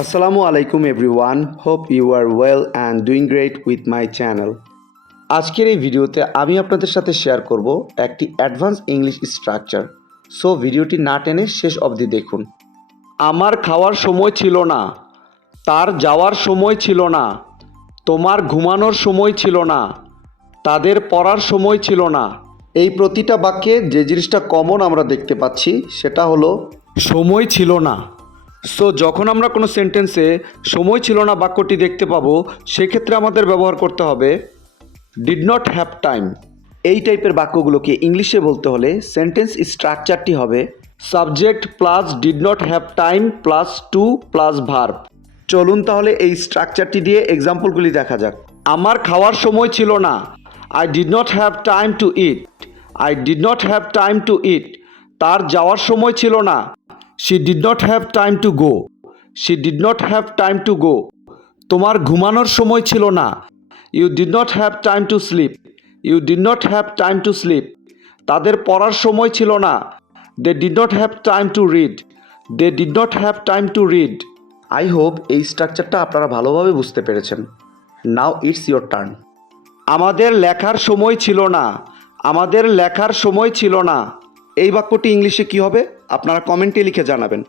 Assalamu alaikum everyone. Hope you are well and doing great with my channel. আজকের এই ভিডিওতে আমি আপনাদের সাথে শেয়ার করব একটি অ্যাডভান্স ইংলিশ স্ট্রাকচার। সো ভিডিওটি না টেনে শেষ অবধি দেখুন। আমার খাওয়ার সময় ছিল না, তার যাওয়ার সময় ছিল না, তোমার ঘুমানোর সময় ছিল না, তাদের পড়ার সময় ছিল না। এই প্রতিটা বাক্যে যে জিনিসটা কমন আমরা দেখতে পাচ্ছি সেটা হলো সময় ছিল না। সো যখন আমরা কোনো সেন্টেন্সে সময় ছিল না বাক্যটি দেখতে পাবো, সেক্ষেত্রে আমাদের ব্যবহার করতে হবে ডিড নট হ্যাভ টাইম। এই টাইপের বাক্যগুলোকে ইংলিশে বলতে হলে সেন্টেন্স স্ট্রাকচারটি হবে subject plus did not have time plus to plus verb. চলুন তাহলে এই স্ট্রাকচারটি দিয়ে এক্সাম্পলগুলি দেখা যাক। আমার খাওয়ার সময় ছিল না, I did not have time to eat. I did not have time to eat. তার যাওয়ার সময় ছিল না, she did not have time to go. She did not have time to go. তোমার ঘুমানোর সময় ছিল না, you did not have time to sleep. You did not have time to sleep. তাদের পড়ার সময় ছিল না, they did not have time to read. They did not have time to read. I hope এই স্ট্রাকচারটা আপনারা ভালোভাবে বুঝতে পেরেছেন। Now it's your turn. আমাদের লেখার সময় ছিল না, আমাদের লেখার সময় ছিল না। এই বাক্যটি ইংলিশে কী হবে আপনারা কমেন্টে লিখে জানাবেন।